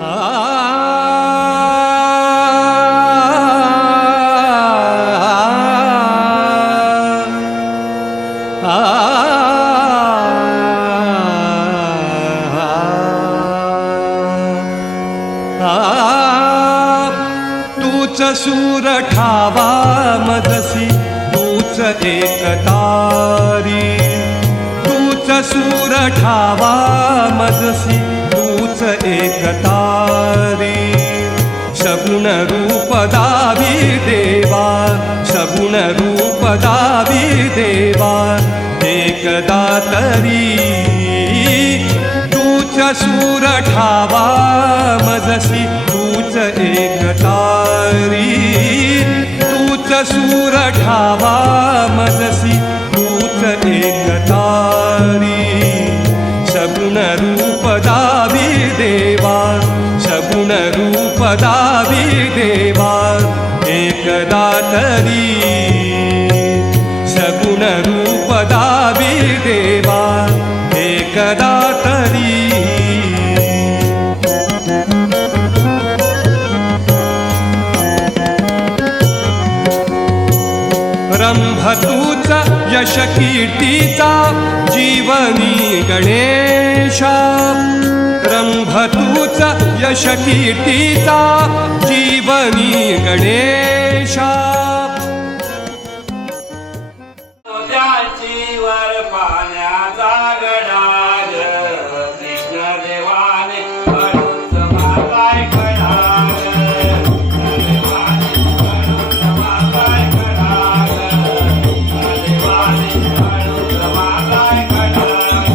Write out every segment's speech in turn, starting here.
तूच सूर ठावा मजसी तूच एक तारी, तूच सूर ठावा मजसी तूच एक तारी। सगुण रूप दावी देवा, सगुण रूप दावी देवा एकदा तरी। तूच सूर ठावा मजसी तूच एक तारी, तूच सूर ठावा मजसी तूच एक तारी। सगुण रूप दावी देवा, सगुण रूप दावी देवा एकदा तरी। सगुण रूप दावी देवा एकदा तरी। रंभ तूच यश कीर्तीचा जीवनी गणेशा, रंभ तूच यश कीर्तीचा जीवनी गणेशा। वर पाण्याचा गडाग कृष्ण देवाने म्हणून समाकाय खडाग, देवाने म्हणून समाकाय खडाग, देवाने म्हणून समाकाय खडाग।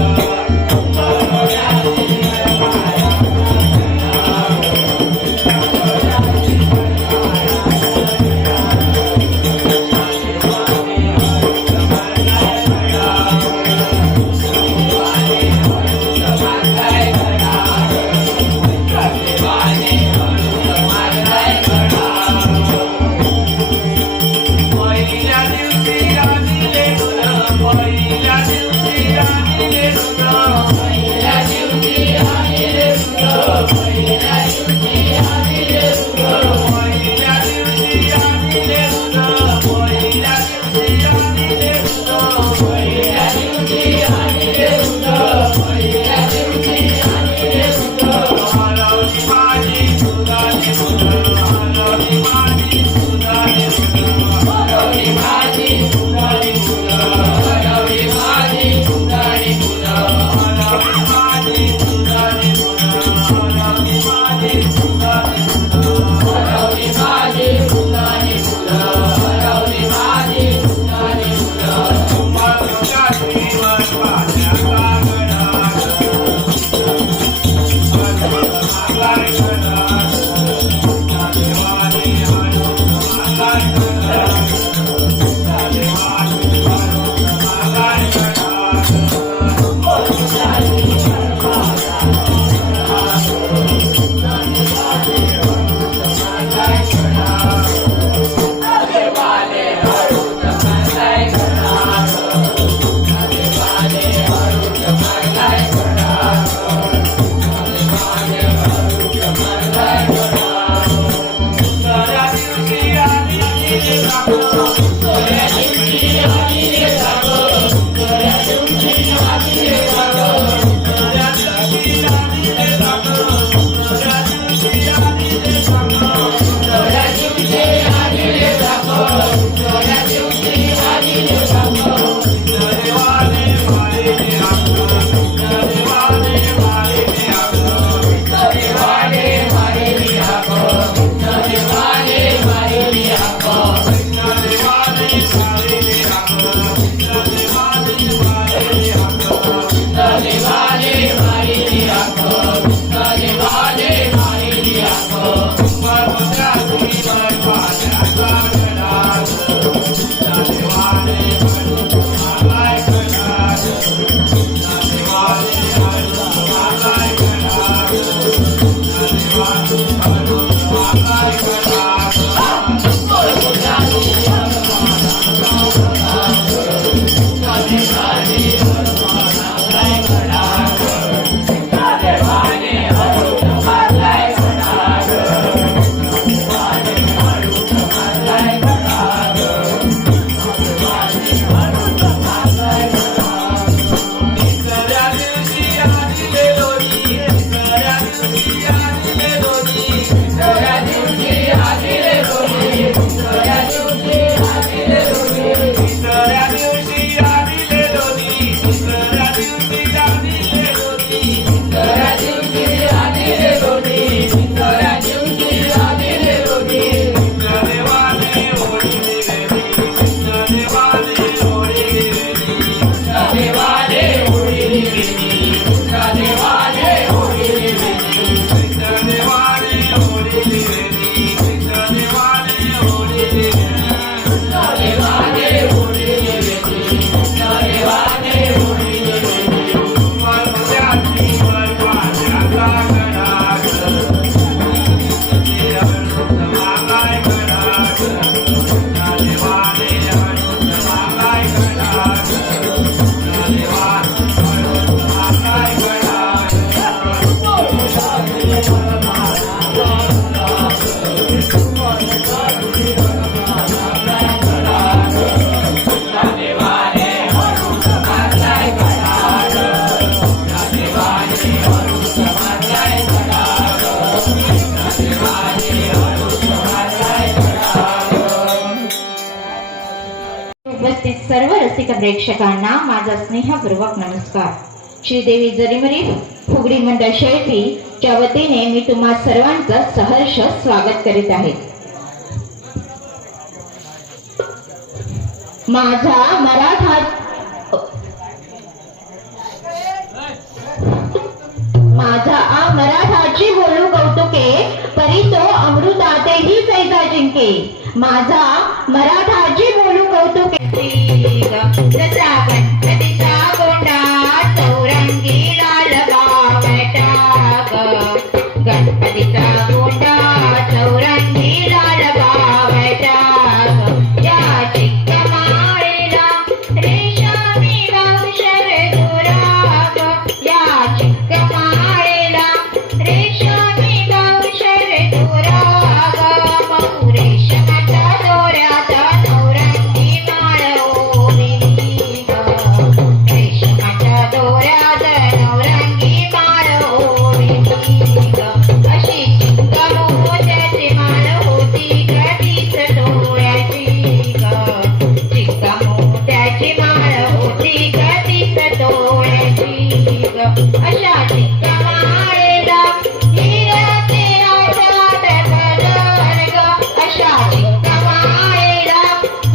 रसिक प्रेक्षकांना माझा स्नेहपूर्वक नमस्कार. श्रीदेवी जरीमरी फुगडी मंडळ शेळटीच्या वतीने मी तुम्हा सर्वांचं सहर्ष स्वागत करीत आहे. माझा मराठाची बोलू कौतुके, परी तो अमृतातेही पैजा जिंके. माझा मराठाची बोलू कौतुके. जसा गणपतीचा गोंडा चौरंगी लाल बावटा ग. गणपतीचा गोंडा चौरंगी लाल बावटा ग. या चिक्क माळेला रेशमी वंशर दुराग. या चिक्क माळेला रेशमी वंशर दुराग. मऊ रेशमाच्या दोऱ्याचा नवरंगी माळ ओविली ग. रेशमाच्या दोऱ्यात नवरंगी माळ ओविली ग. अशी चिक्क मोत्याची माळ होती कधीच डोळ्याची ग. चिक्क मोत्याची माळ होती कधीच डोळ्याची ग. अशा चिक्क माळेला हिऱ्याचे आठात कलर ग. अशा चिक्क माळेला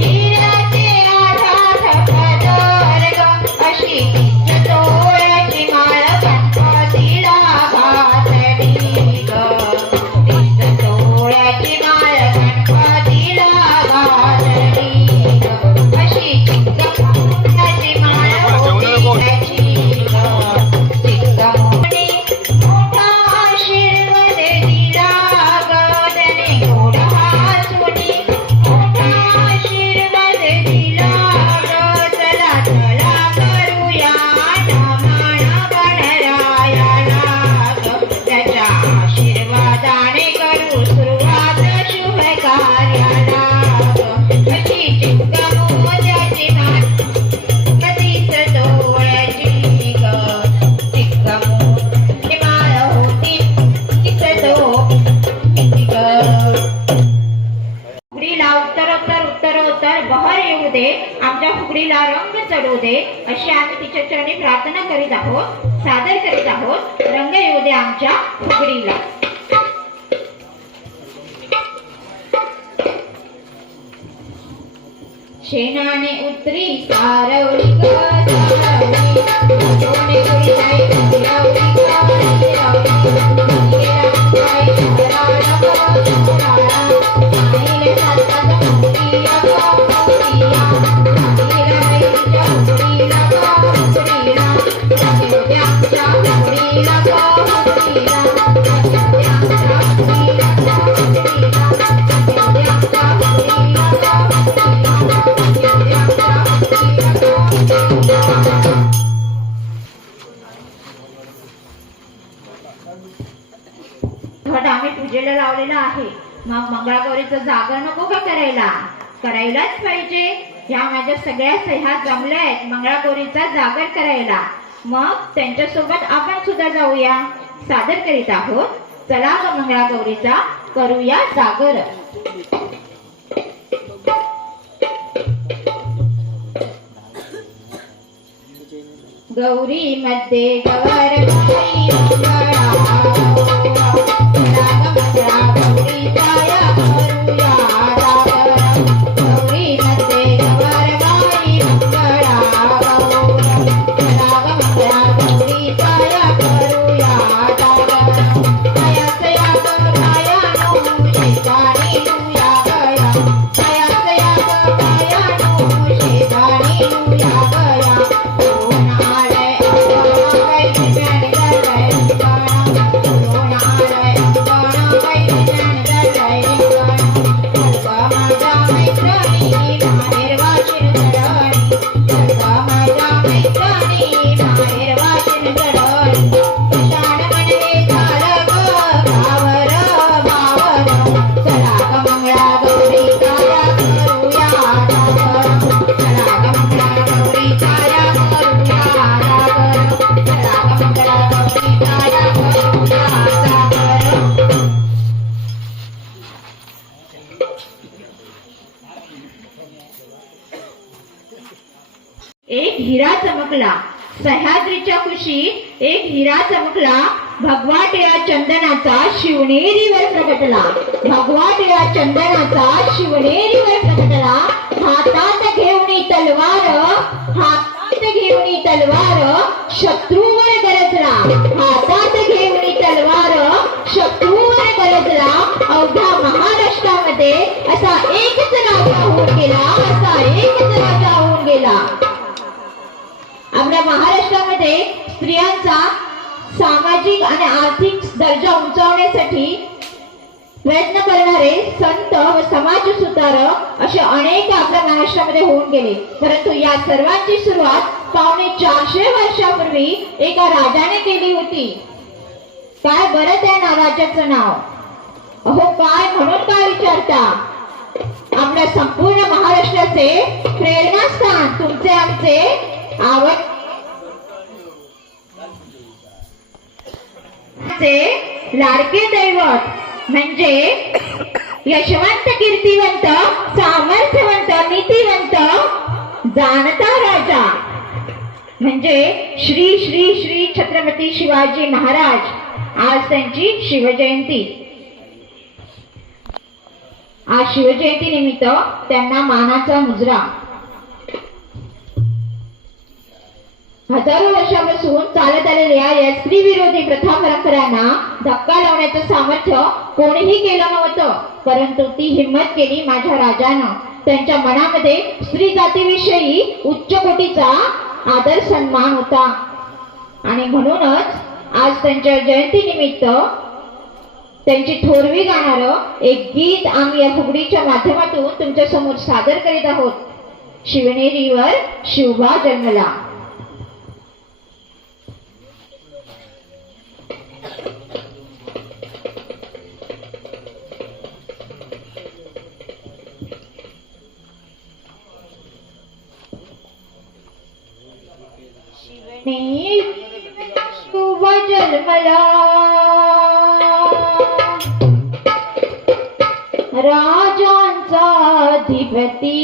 हिऱ्याचे आठात कलर ग. अशी तीच डोळ्याची माळ गणपतीला घातली ग. तीच डोळ्याची माळ गणपतीला घातली ग. अशी चिक्क मोत्याची माळ होती त्याची ग. चिक्क मोठी मोठा आशीर्वाद दिला ग. त्याने गोड हसूनी मोठा आशीर्वाद दिला ग. चला चला करूया नमन गणरायाला ग. त्याच्या आशीर्वादाने करू सुरुवात शुभ कार्याला ग. अशी चिक्क मोत्याची माळ कधीच डोळ्याची ग. चिक्क मोत्याची माळ होती तीच डोळ्याची ग. फुगडीला उत्तरोत्तर बहर येऊ दे, आमच्या फुगडीला रंग चढू दे, अशी आम्ही तिच्या चरणी प्रार्थना करीत आहोत, सादर करीत आहोत. रंग येऊ दे आमच्या फुगडीला. शेणाने उतरी सारवली ग सारवली. सोने गुळी जाई फिरवली ग फिरवली. गेला जाई धराळा ग धराळा. आईले साताचा मुंडिया ग मुंडिया. आईला बाईच्या मुंडीला ग मुंडीला. येऊ दे आमच्या फुगडीला ग फुगडीला. येऊ दे आमच्या फुगडीला ग फुगडीला. येऊ दे आमच्या फुगडीला ग फुगडीला. घट आम्ही पूजेला लावलेला आहे, मग मंगळागौरीचं जागर नको का करायला? करायलाच पाहिजे. ह्या माझ्या सगळ्या सह्या जमल्या आहेत मंगळागौरीचा जागर करायला. मग त्यांच्यासोबत आपण सुद्धा जाऊया, सादर करीत आहोत. चला ग मंगळागौरीचा करूया जागर. गौरी मध्ये गवरबाई मंगळा गौरीचा या करूया जागर. गौरी मध्ये गवरबाई मंगळा गौरीचा या करूया जागर. आयास या गयानो शेजारी या गया. आयास या गयानो शेजारी या गया. कोणाले दिवशी एक हिरा चमकला, भगवा टिळा चंदनाचा शिवनेरीवर प्रगटला. भगवा टिळा चंदनाचा शिवनेरीवर प्रगटला. हातात घेऊन तलवार, हातात घेऊन तलवार शत्रूवर गरजला. हातात घेऊन तलवार शत्रूवर गरजला. अवघ्या महाराष्ट्रामध्ये असा एकच राजा होऊन गेला, असा एकच राजा होऊन गेला. आपल्या महाराष्ट्रामध्ये स्त्रियांचा सामाजिक आणि आर्थिक दर्जा उंचावण्यासाठी प्रयत्न करणारे संत व समाज सुधारक असे अनेक आपल्या महाराष्ट्रामध्ये होऊन गेले. परंतु या सर्वांची सुरुवात पावणे 400 वर्षापूर्वी एका राजाने केली होती. काय बरं त्या राजाचं नाव? अहो काय म्हणून काय विचारता? आपल्या संपूर्ण महाराष्ट्राचे प्रेरणास्थान, तुमचे आमचे लाडके दैवत म्हणजे यशवंत, कीर्तिवंत, सामर्थ्यवंत, नीतिवंत, जाणता राजा म्हणजे श्री श्री श्री छत्रपती शिवाजी महाराज. आज त्यांची शिवजयंती. आज शिवजयंती निमित्त त्यांना मानाचा मुजरा. हजारो वर्षापासून चालत आलेल्या या स्त्री विरोधी प्रथा परंपरांना धक्का लावण्याचं सामर्थ्य कोणीही केलं नव्हतं. परंतु ती हिंमत केली माझ्या राजानं. त्यांच्या मनामध्ये स्त्री जातीविषयी उच्च कोटीचा आदर सन्मान होता. आणि म्हणूनच आज त्यांच्या जयंती निमित्त त्यांची थोरवी गाणारं एक गीत आम्ही या फुगडीच्या माध्यमातून तुमच्या समोर सादर करीत आहोत. शिवनेरीवर शिवबा जन्मला. शिवबा जन्मला, राजांचा अधिपती,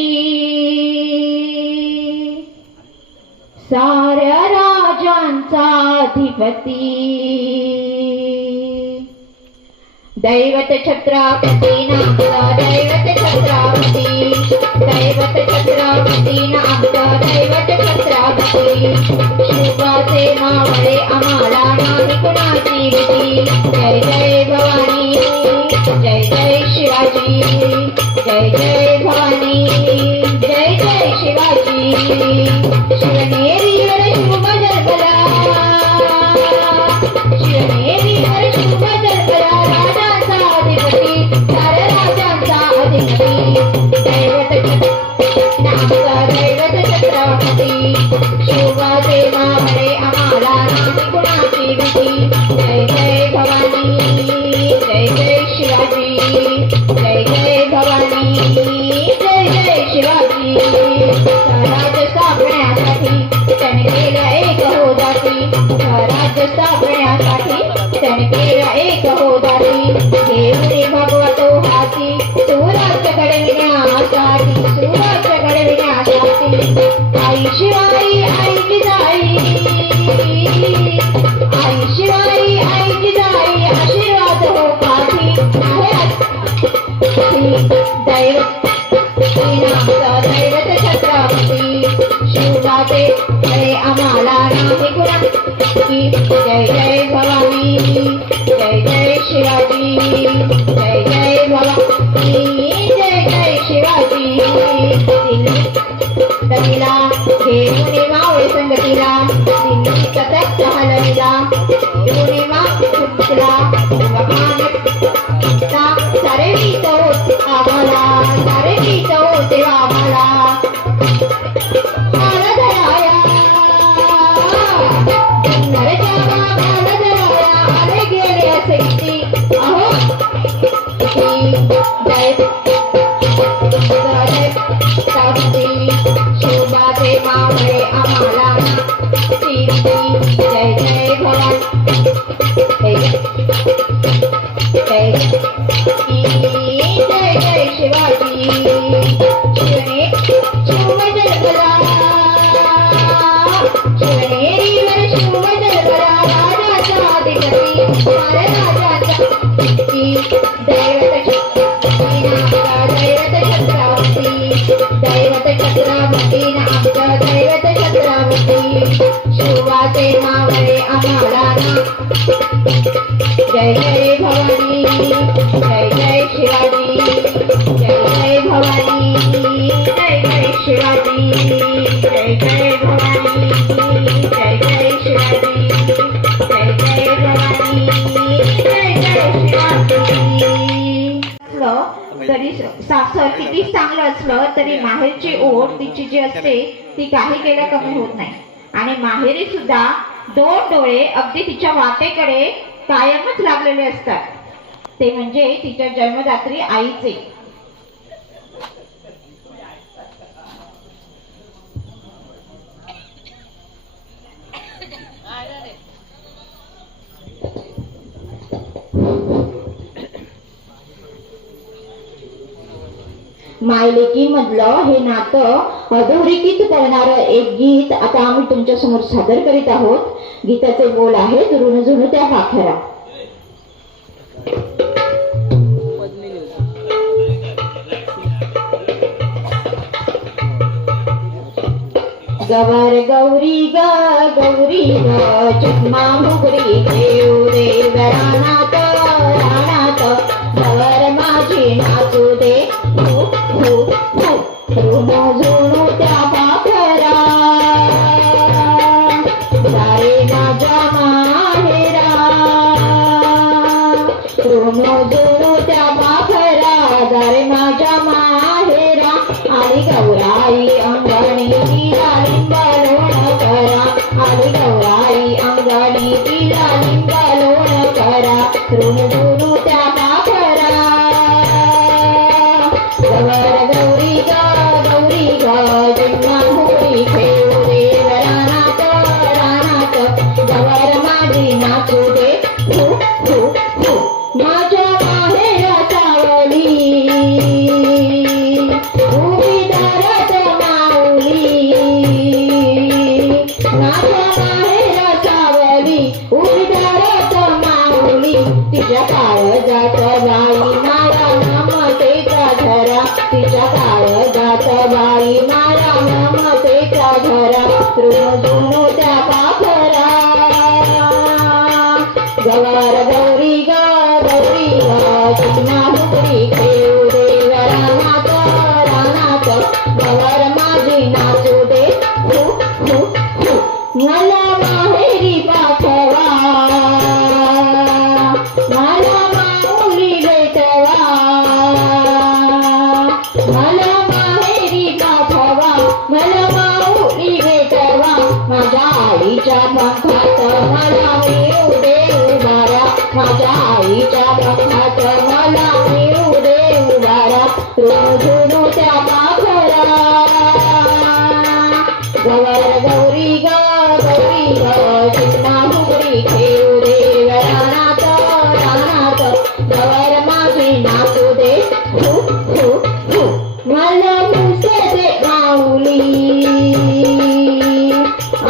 साऱ्या राजांचा अधिपती, दैवत छत्रपती नामचा दैवत छत्रपती, दैवत छत्रपती नामचा दैवत छत्रपती. शिवाचे मावळे आम्हाला नाही कुणाची भीती. जय जय भवानी, जय जय शिवाजी, जय जय भवानी, जय जय शिवाजी. शिवनेरीवर शिवबा जन्मला, शिवनेरीवर शिवबा जन्मला, राजांचा अधिपती, साऱ्या राजांचा अधिपती. दैवत नामचा दैवत छत्रपती, शिवाचे मावळे आम्हाला नाही कुणाची भीती. जय जय भवानी, जय जय शिवाजी, जय जय भवानी, जय जय शिवाजी. स्वराज्य स्थापण्यासाठी त्याने केलं एक होदाती, स्वराज्य स्थापण्यासाठी त्याने केलं एक होदाती. घेऊन भगवा तो हाती, सुराज्य घडविण्यासाठी, सुराज्य घडविण्यासाठी. आई शिवाई आई जिजाई, आई शिवाई आई जिजाई, आशीर्वाद हो पाठी दैवत दैवत छत्रपती. शिवबाचे हे आम्हाला नाही कुणाची. जय जय भवानी, जय जय शिवाजी, जय जय भवानी, जय जय शिवाजी. दिल्लीला घेऊन मावळे संगतीला, दिल्ली सतत हलविला, घेऊन मावळा सारे गीत होते आम्हाला, सारे गीत होते आम्हाला. मला धराया नरच्या मला धराया, आले गेले असे किती. अहो शिवबाचे मावळे आम्हाला जय जय भवानी. दैवत छत्रावती आमच्या दैवत छत्रावती शिवाचे मावळे आम्हाला जय जय भवानी जय जय शिवाजी जय जय भवानी जय जय शिवाजी जय जय भवानी जय जय शिवाजी जय जय भवानी जय जय शिवाजी. तरी सासर किती चांगलं असलं तरी माहेरची ओढ तिची जी असते ती काही केल्या कमी होत नाही. आणि माहेरी सुद्धा दोन डोळे अगदी तिच्या वाटेकडे कायमच लागलेले असतात, ते म्हणजे तिच्या जन्मदात्री आईचे. मायलेकी मधलं हे नातं अधोरेखित करणारं एक गीत आता आम्ही तुमच्या समोर सादर करीत आहोत. गीताचे बोल आहेत ऋण झुणू त्या पाखरा. गवर गौरी ग चिन्मा मुगरी देव देव रानात रानात गवर माझी नाचू दे ऋण झुणू त्या पाखरा जारे माझ्या माहेरा ऋण झुणू त्या पाखरा जारे माझ्या माहेरा. आली गौराई अंगणी तिला लिंब लोण करा आली गौराई अंगणी तिला लिंब लोण करा ऋण झुणू त्या पाखरा. गवर गौरी ग जिन्ना मुगरी खेळू दे रानात रानात गवर माझी नाचू दे माझ्या माहेरा सावली उभी दारात माऊली माझ्या माहेरा सावली उभी दारात माऊली तिच्या काळजात बाई माया ममतेचा धरा तिच्या काळजात बाई माया ममतेचा धरा ऋण झुणू त्या पाखरा. गवर गौरी ग चिन्मा मुगरी खेळू दे रानात रानात गवर माझी नाचू दे मला माहेरी पाठवा मला माऊली भेटवा मला माहेरी पाठवा मला माऊली भेटवा माझ्या आईच्या पंखात मला मिळू दे उभारा माझ्या आईच्या पंखात मला मिळू दे उभारा ऋण झुणू त्या पाखरा. गवर गौरी ग चिन्मा मुगरी खेळू दे रानात रानात गवर माझी नाचू दे मला मुसे दे माऊली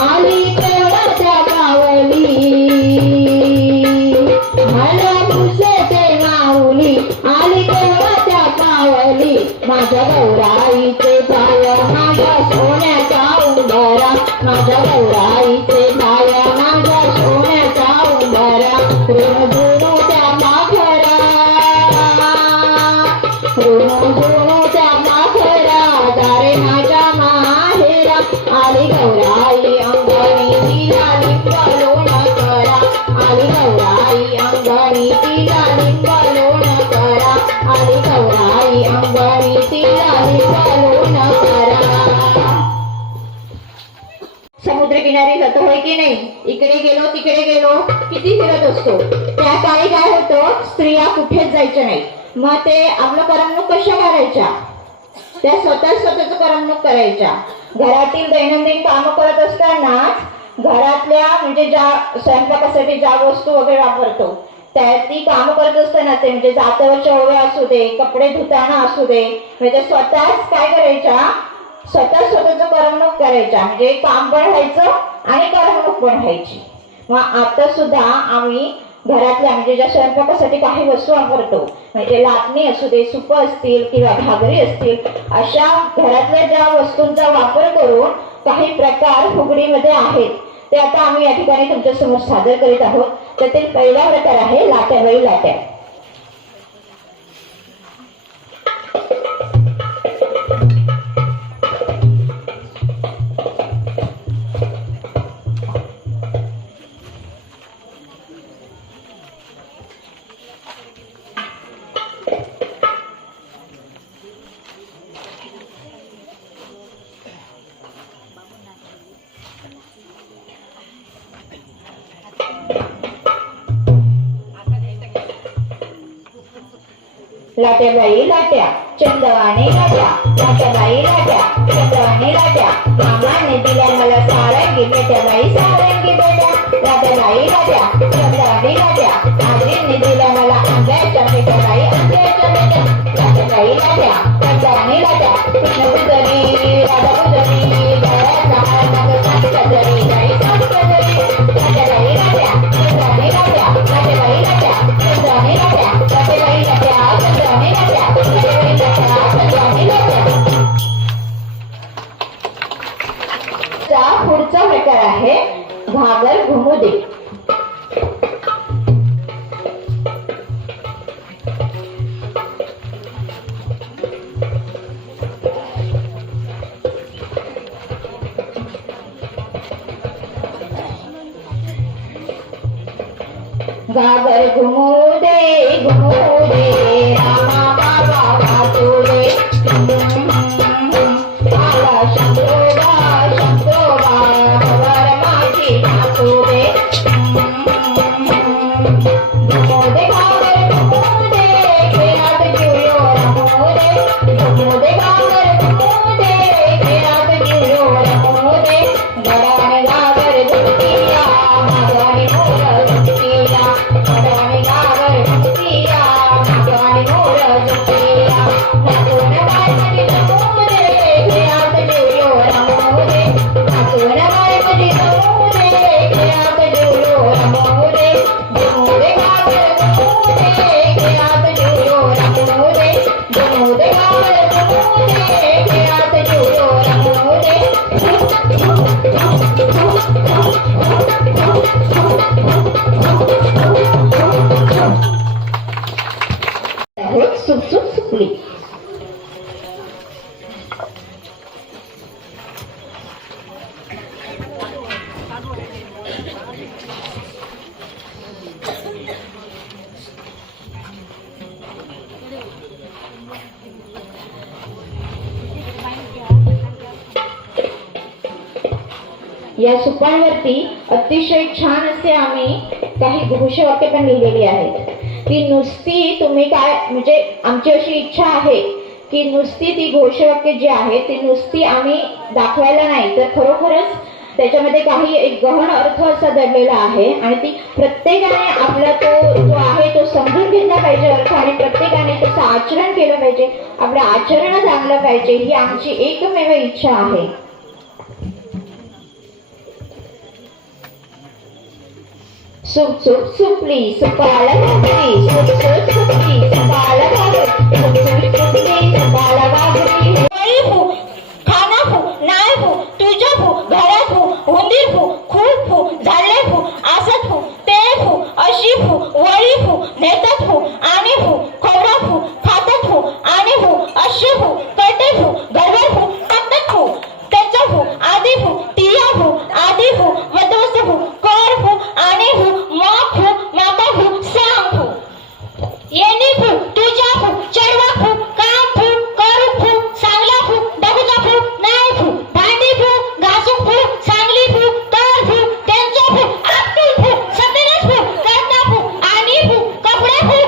आली तेव्हा त्या गावली मला मुसे दे माऊली आली तेव्हा त्या गावली माझ्या गौराईचे पाय माझ्या सोन्याचा उंबरा माझ्या गौराईचे पाय माझ्या सोन्याचा उंबरा ऋण झुणू त्या पाखरा ऋण झुणू त्या पाखरा दारे माझ्या माहेरा आली गौराई अंगणी तिला लिंब लोण करा आली गौराई अंगणी तिला लिंब लोण करा आली गौराई अंगणी तिला लिंब लोण करा. समुद्रकिनारी जातो होय की नाही, इकडे गेलो तिकडे गेलो किती फिरत असतो. त्या काळी काय होतं, स्त्रिया कुठेच जायच्या नाही. मग ते आपलं करमणूक कशा करायच्या, त्या स्वतःच करमणूक करायच्या. घरातील दैनंदिन कामं करत असतानाच घरातल्या म्हणजे ज्या स्वयंपाकासाठी ज्या वस्तू वगैरे वापरतो त्या ती कामं करत असताना ते म्हणजे जात्यावरच्या ओव्या असू दे, कपडे धुताना असू दे, म्हणजे स्वतःच काय करायच्या, स्वतःच करमणूक करायच्या. म्हणजे काम पण व्हायचं आणि करमणूक पण व्हायची. मग आता सुद्धा आम्ही घरातल्या म्हणजे ज्या स्वयंपाकासाठी काही वस्तू वापरतो, म्हणजे लाटणी असू दे, सुप असतील किंवा घागरी असतील, अशा घरातल्या ज्या वस्तूंचा वापर करून काही प्रकार फुगडीमध्ये आहेत ते आता आम्ही या ठिकाणी तुमच्या समोर सादर करीत आहोत. त्यातील पहिला प्रकार आहे लाट्याबाई लाट्या. लाट्याबाई लाट्या चंदवाने लाट्या, लाट्याबाई लाट्या चंदवाने लाट्या. मामाने दिल्या मला सारंगी बेट्याबाई सारंगी बेट्या. लाट्याबाई लाट्या चंदवाने लाट्या. आजीने दिल्या मला आंब्याच्या बेट्याबाई आंब्याच्या बेट्या. लाट्याबाई लाट्या चंदवाने लाट्या. कृष्ण गुजरी राधा गुजरी गळ्याचा हार मग साडीचा जरी जाई साडीचा जरी. लाट्याबाई लाट्या चंदवाने लाट्या. लाट्याबाई लाट्या चंदवाने लाट्या. लाट्याबाई लाट्या चंदवाने लाट्या. लाट्याबाई लाट्या चंदवाने लाट्या. पुढचा प्रकार आहे घागर घुमुदे. घागर घुमुदे घुमुदे रामा बाबा वाचुदे. आला शंभोबा शंभोबा खबर माझी नाचुदे. घुमुदे घागर घुमुदे खेळात जिवयो रमुदे. घुमुदे घागर घुमुदे खेळात जिवयो रमुदे. गडाने घागर झुकतिया माझाने मोर झुकतिया. गडाने घागर झुकतिया माझाने मोर झुकतिया. नाचून बायमधी रमुदे खेळात जिवयो रमुदे. नाचून बायमधी रमुदे खेळात जिवयो रमुदे. घुमुदे घागर घुमुदे खेळात जिवयो रमुदे. घुमुदे घागर घुमुदे खेळात जिवयो रमुदे. सुप सुप सुपली. या सुपांवरती अतिशय छान असे आम्ही काही घोषवाक्य पण लिहिलेली आहेत की नुसती तुम्ही काय म्हणजे आमची अशी इच्छा आहे की नुसती ती घोषवाक्य जी आहे ती नुसती आम्ही दाखवायला नाही, तर खरोखरच त्याच्यामध्ये काही एक गहन अर्थ असा दडलेला आहे आणि ती प्रत्येकाने आपला तो जो आहे तो समजून घेतला पाहिजे अर्थ आणि प्रत्येकाने त्याचं आचरण केलं पाहिजे, आपलं आचरण जाणलं पाहिजे, ही आमची एकमेव इच्छा आहे. सुप सुप सुपली सुपाला घागरी. सुप सुप सुपली सुपाला घागरी. सुप सुप सुपली सुपाला घागरी. वळी फू खाना फू नाय फू तुझ्या फू घरात फू उंदीर फू खूप फू झाले फू असत फू ते फू अशी फू वळी फू नेतात फू आणि फू खोबरा फू खातात फू आणि फू अशी फू कटे फू गरबर फू टकटक फू त्याचा फू आधी फू टिया फू आधी फू मधवस्त फू कर फू आणि फू मग फू माता फू सांग फू येणी फू तुझ्या फू चढवा फू काम फू करू फू चांगला फू डबुचा फू नाही फू भांडी फू घासून फू चांगली फू तर फू त्यांचा फू आपटून फू सतरच फू करता फू आणि फू कपडा फू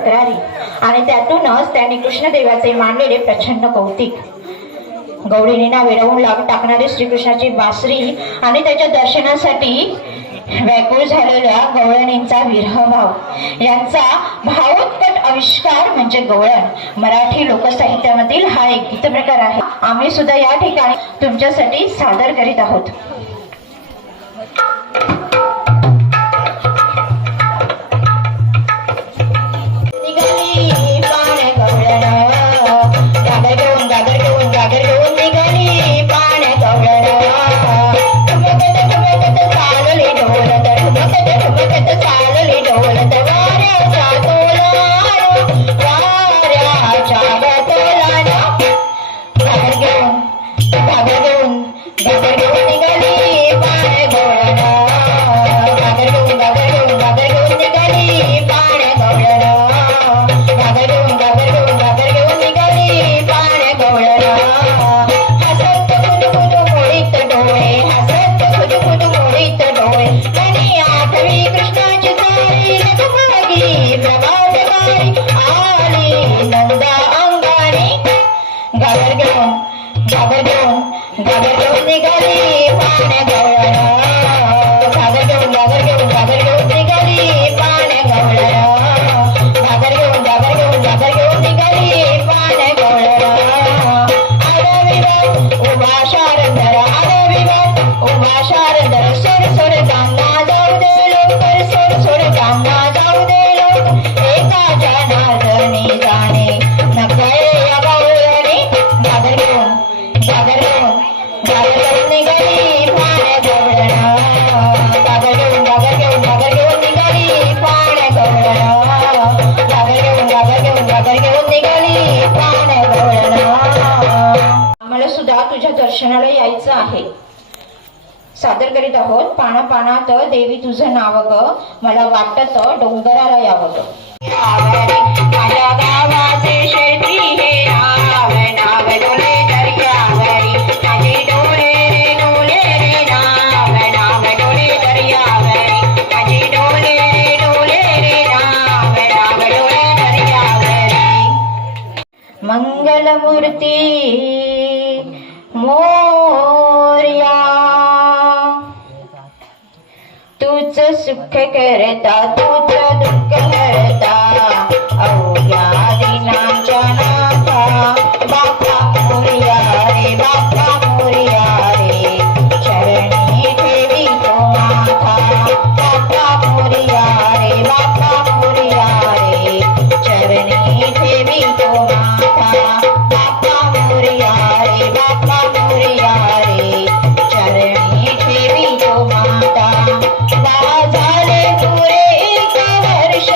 तक्रारी आणि त्यातूनच त्यांनी कृष्णदेवाचे मांडलेले प्रचंड कौतिक. गवळणींना वेडवून टाकणारी श्रीकृष्णाची बासरी आणि त्याच्या दर्शनासाठी व्याकुळ झालेल्या गवळणींचा विरहभाव यांचा भावोत्कट आविष्कार म्हणजे गवळण. मराठी लोकसाहित्यामधील हा एक गीतप्रकार आहे. आम्ही सुद्धा या ठिकाणी तुमच्यासाठी सादर करीत आहोत. निघाली पाण्या गवळण, गागर घेऊन गागर घेऊन गागर घेऊन निघाली पाण्या गवळण. चालली ढोलत ठुमकत चालली ढोलत वाऱ्याच्या तोलान वाऱ्याच्या तोलान. गागर घेऊन गागर घेऊन गागर घेऊन निघाली पाण्या गवळण. गागर घेऊन गागर घेऊन गागर घेऊन निघाली पाण्या गवळण. गागर घेऊन गागर घेऊन गागर घेऊन निघाली पाण्या गवळण. हसत खुद मोडीत डोळे, हसत खुद मोडीत डोळे. आणि आठवी कृष्णाची चाली लगबगी प्रभातकारी आली नंदा अंगारी. गागर घेऊन गागर घेऊन गागर घेऊन निघाली पाण्या गवळण. गागर घेऊन गागर घेऊन गागर घेऊन निघाली पाण्या गवळण. गागर घेऊन गागर घेऊन गागर घेऊन निघाली पाण्या गवळण. आडवीवर उभा शारंदर, आडवीवर उभा शारंदर. सोड सोड कामना जाऊ दे लवकर, सोड सोड कामना जाऊ दे लवकर. एकाच्या नाजणी जाणे नकळे या गवळणी. गागर घेऊन गागर घेऊन गागर घेऊन निघाली पाण्या गवळण. गागर घेऊन गागर घेऊन गागर घेऊन निघाली पाण्या गवळण. गागर घेऊन गागर घेऊन गागर घेऊन निघाली पाण्या गवळण. आम्हाला सुद्धा तुझ्या दर्शनाला यायचं आहे. सादर करीत आहोत. पाना पानात देवी तुझं नाव ग, मला वाटत डोंगराला यावं ग. माझ्या गावाचे शेती हे नाव, नाव डोले दर्यावरी. माझे डोळे रे डोले रे नाव, नाव डोले दर्यावरी. माझे डोले रे डोले रे नाव, नाव डोले दर्यावरी. मंगलमूर्ती मोरया, तूच सुख करता तूच दुःख हरता. अवघ्या दिनांच्या नाथा बाप्पा मोरया रे, बाप्पा मोरया रे. चरणी ठेवी तो माथा बाप्पा मोरया रे, बाप्पा मोरया रे. चरणी ठेवी तो माथा बाप्पा मोरया रे, बाप्पा मोरया रे. चरणी ठेवी तो माता. झाले पुरे एक वर्ष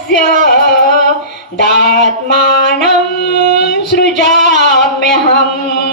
तस्य दात्मानं सृजाम्यहम्